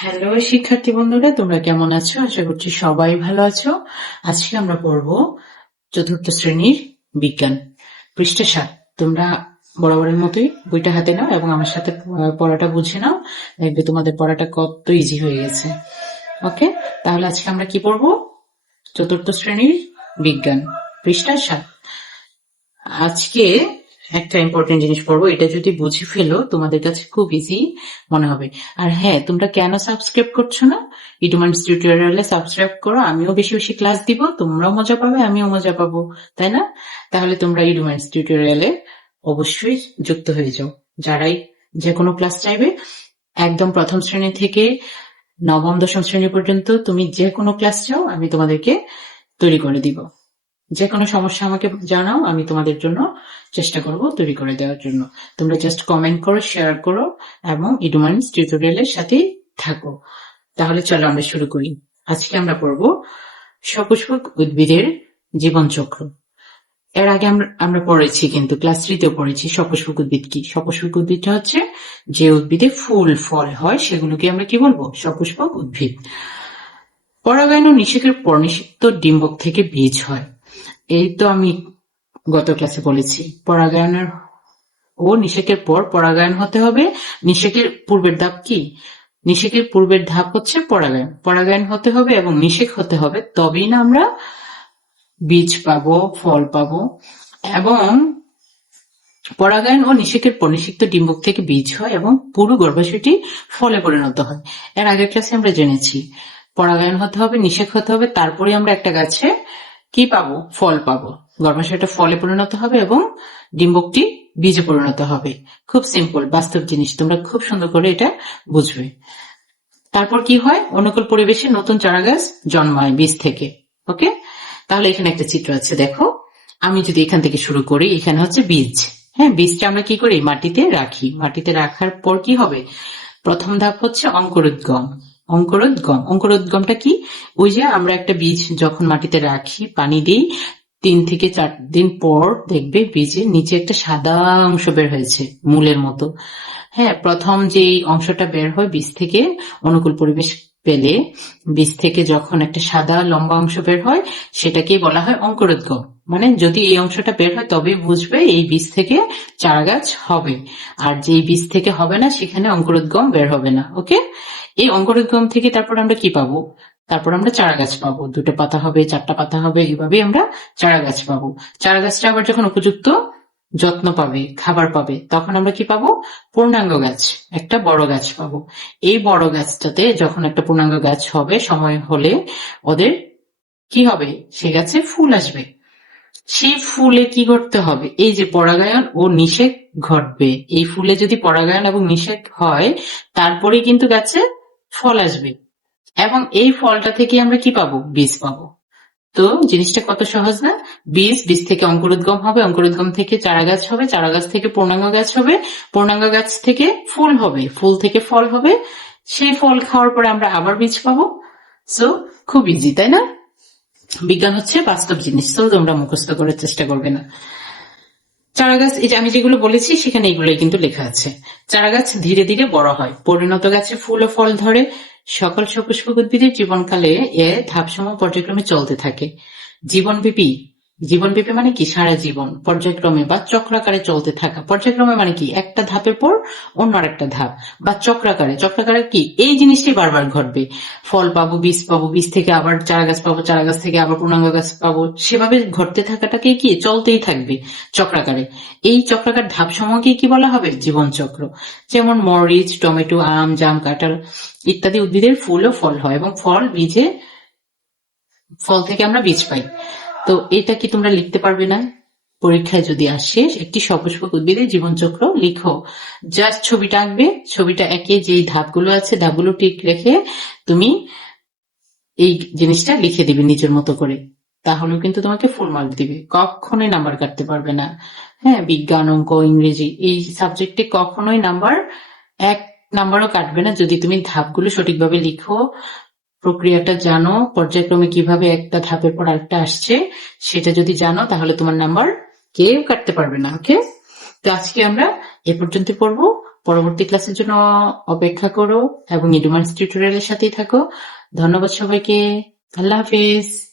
Hello শিক্ষার্থী বন্ধুরা, তোমরা কেমন আছো? আশা করছি সবাই ভালো আছো। আজকে আমরা পড়বো চতুর্থ শ্রেণীর বিজ্ঞান, পৃষ্ঠা 7। তোমরা বরাবরের মতোই বইটা হাতে নাও এবং আমার সাথে পড়াটা বুঝে নাও। দেখবে তোমাদের পড়াটা কত ইজি হয়ে গেছে। ওকে, তাহলে আজকে আমরা কি পড়বো? চতুর্থ শ্রেণীর বিজ্ঞান, পৃষ্ঠা 7। আজকে একটা ইম্পর্টেন্ট জিনিস পড়বো, এটা যদি বুঝে ফেলো তোমাদের কাছে খুব ইজি মনে হবে। আর হ্যাঁ, তোমরা কেন সাবস্ক্রাইব করছো না? ইডুমান্স টিউটোরিয়ালে সাবস্ক্রাইব করো, আমিও বেশি বেশি ক্লাস দিব, তোমরাও মজা পাবে, আমিও মজা পাবো, তাই না? তাহলে তোমরা ইডুমান্স টিউটোরিয়ালে অবশ্যই যুক্ত হয়ে যাও। যারাই যে কোনো ক্লাস চাইবে, একদম প্রথম শ্রেণী থেকে নবম দশম শ্রেণী পর্যন্ত তুমি যে কোনো ক্লাস চাও, আমি তোমাদেরকে তৈরি করে দিব। যে কোনো সমস্যা আমাকে জানাও, আমি তোমাদের জন্য চেষ্টা করব তৈরি করে দেওয়ার জন্য। তোমরা জাস্ট কমেন্ট করো, শেয়ার করো এবং ইডুমান্স টিউটোরিয়ালের সাথেই থাকো। তাহলে চলো আমরা শুরু করি। আজকে আমরা পড়ব সপুষ্পক উদ্ভিদের জীবনচক্র। এর আগে আমরা পড়েছি, কিন্তু ক্লাস 3তেও পড়েছি সপুষ্পক উদ্ভিদ কি। সপুষ্পক উদ্ভিদটা হচ্ছে যে উদ্ভিদে ফুল ফল হয়, সেগুলোকে আমরা কি বলবো? সপুষ্পক উদ্ভিদ। পরাগায়ন ও নিষেকের পর নিষিক্ত ডিম্বক থেকে বীজ হয়। এই তো আমি গত ক্লাসে বলেছি, পরাগায়নের ও নিষেকের পর পরাগায়ন হতে হবে। নিষেকের পূর্বের ধাপ কি? নিষেকের পূর্বের ধাপ হচ্ছে পরাগায়ন। পরাগায়ন হতে হবে এবং নিষেক হতে হবে, তবেই না আমরা বীজ পাবো, ফল পাবো। এবং পরাগায়ন ও নিষেকের পর নিষিক্ত ডিম্বক থেকে বীজ হয় এবং পুরো গর্ভাশয়টি ফলে পরিণত হয়। এর আগের ক্লাসে আমরা জেনেছি পরাগায়ন হতে হবে, নিষেক হতে হবে, তারপরে আমরা একটা গাছে কি পাবো? ফল পাবো। গর্ভাশয়টা ফলে পরিণত হবে এবং ডিম্বকটি বীজে পরিণত হবে। খুব সিম্পল, বাস্তব জিনিস, তোমরা খুব সুন্দর করে এটা বুঝবে। তারপর কি হয়? অনুকূল পরিবেশে নতুন চারা গাছ জন্মায় বীজ থেকে। ওকে, তাহলে এখানে একটা চিত্র আছে, দেখো। আমি যদি এখান থেকে শুরু করি, এখানে হচ্ছে বীজ। হ্যাঁ, বীজটা আমরা কি করি? মাটিতে রাখি। মাটিতে রাখার পর কি হবে? প্রথম ধাপ হচ্ছে অঙ্কুরোদ্গম। অঙ্কুরোদ্গমটা কি? ওই যে আমরা একটা বীজ যখন মাটিতে রাখি, পানি দিই, 3 থেকে 4 দিন পর দেখবে বীজের নিচে একটা সাদা অংশ বের হয়েছে, মূলের মতো। হ্যাঁ, প্রথম যে অংশটা বের হয় বীজ থেকে, অনুকূল পরিবেশ পেলে বীজ থেকে যখন একটা সাদা লম্বা অংশ বের হয়, সেটাকে বলা হয় অঙ্কুরোদ্গম। মানে যদি এই অংশটা বের হয় তবে বুঝবে এই বীজ থেকে চারা গাছ হবে, আর যে বীজ থেকে হবে না সেখানে অঙ্কুরোদ্গম বের হবে না। ওকে, এই অঙ্কুরোদ্গম থেকে তারপর আমরা কি পাবো? তারপর আমরা চারা গাছ পাবো, 2টা পাতা হবে, 4টা পাতা হবে, এইভাবেই আমরা চারা গাছ পাবো। চারা গাছটা আবার যখন উপযুক্ত যত্ন পাবে, খাবার পাবে, তখন আমরা কি পাবো? পূর্ণাঙ্গ গাছ, একটা বড় গাছ পাবো। এই বড় গাছটাতে যখন একটা পূর্ণাঙ্গ গাছ হবে, সময় হলে ওদের কি হবে? সে গাছে ফুল আসবে। সেই ফুলে কি করতে হবে? এই যে পরাগায়ন ও নিষেক ঘটবে। এই ফুলে যদি পরাগায়ন এবং নিষেক হয়, তারপরেই কিন্তু গাছে ফল আসবে এবং এই ফলটা থেকে আমরা কি পাবো? বীজ পাবো। তো জিনিসটা কত সহজ না? বীজ থেকে অঙ্কুরোদ্গম হবে, অঙ্কুরোদ্গম থেকে চারা গাছ হবে, চারা গাছ থেকে পূর্ণাঙ্গ গাছ হবে, পূর্ণাঙ্গ গাছ থেকে ফুল হবে, ফুল থেকে ফল হবে, সেই ফল খাওয়ার পরে আমরা আবার বীজ পাবো। সো খুব ইজি, তাই না? বিজ্ঞান হচ্ছে বাস্তব জিনিস, তো তোমরা মুখস্থ করার চেষ্টা করবে না। চারা গাছ, এই যে আমি যেগুলো বলেছি সেখানে এগুলোই কিন্তু লেখা আছে। চারা গাছ ধীরে ধীরে বড় হয়, পরিণত গাছে ফুল ও ফল ধরে। সকল সপুষ্পক উদ্ভিদের জীবনকালে এ ধাপসমূহ পর্যায়ক্রমে চলতে থাকে। জীবনব্যাপী, জীবনব্যাপী মানে কি? সারা জীবন, পর্যায়ক্রমে বা চক্রাকারে চলতে থাকা। পর্যায়ক্রমে মানে কি? একটা ধাপের পর অন্য একটা ধাপ, বা চক্রাকারে। চক্রাকারে কি? এই জিনিসটাই বারবার ঘটবে। ফল পাবো, বীজ পাবো, বীজ থেকে আবার চারা গাছ পাবো, চারা গাছ থেকে আবার পূর্ণাঙ্গ গাছ পাবো, সেভাবে ঘটতে থাকাটাকে কি? চলতেই থাকবে চক্রাকারে। এই চক্রাকার ধাপ সমূহকে কি বলা হবে? জীবন চক্র। যেমন মরিচ, টমেটো, আম, জাম, কাঁঠাল ইত্যাদি উদ্ভিদের ফুল ও ফল হয় এবং ফল থেকে আমরা বীজ পাই। তো এটা কি তোমরা লিখতে পারবে না? পরীক্ষায় যদি আসে একটি সপুষ্পক উদ্ভিদের জীবনচক্র লিখো, জাস্ট ছবিটা আঁকবে, ছবিটা এঁকে যেই ধাপগুলো আছে ধাপগুলো ঠিক রেখে তুমি এই জিনিসটা লিখে দিবে নিজের মতো করে, তাহলেও কিন্তু তোমাকে ফুল মার্ক দিবে, কখনোই নাম্বার কাটতে পারবে না। হ্যাঁ, বিজ্ঞান, অঙ্ক, ইংরেজি এই সাবজেক্টে কখনোই এক নাম্বারও কাটবে না যদি তুমি ধাপগুলো সঠিকভাবে লিখো, প্রক্রিয়াটা জানো, পর্যায়ক্রমে কিভাবে একটা ধাপের পর আরেকটা আসছে সেটা যদি জানো, তাহলে তোমার নাম্বার কেউ কাটতে পারবে না। ওকে, তো আজকে আমরা এ পর্যন্ত পড়বো। পরবর্তী ক্লাসের জন্য অপেক্ষা করো এবং এডুমার্স টিউটোরিয়ালের সাথেই থাকো। ধন্যবাদ সবাইকে। আল্লাহ হাফেজ।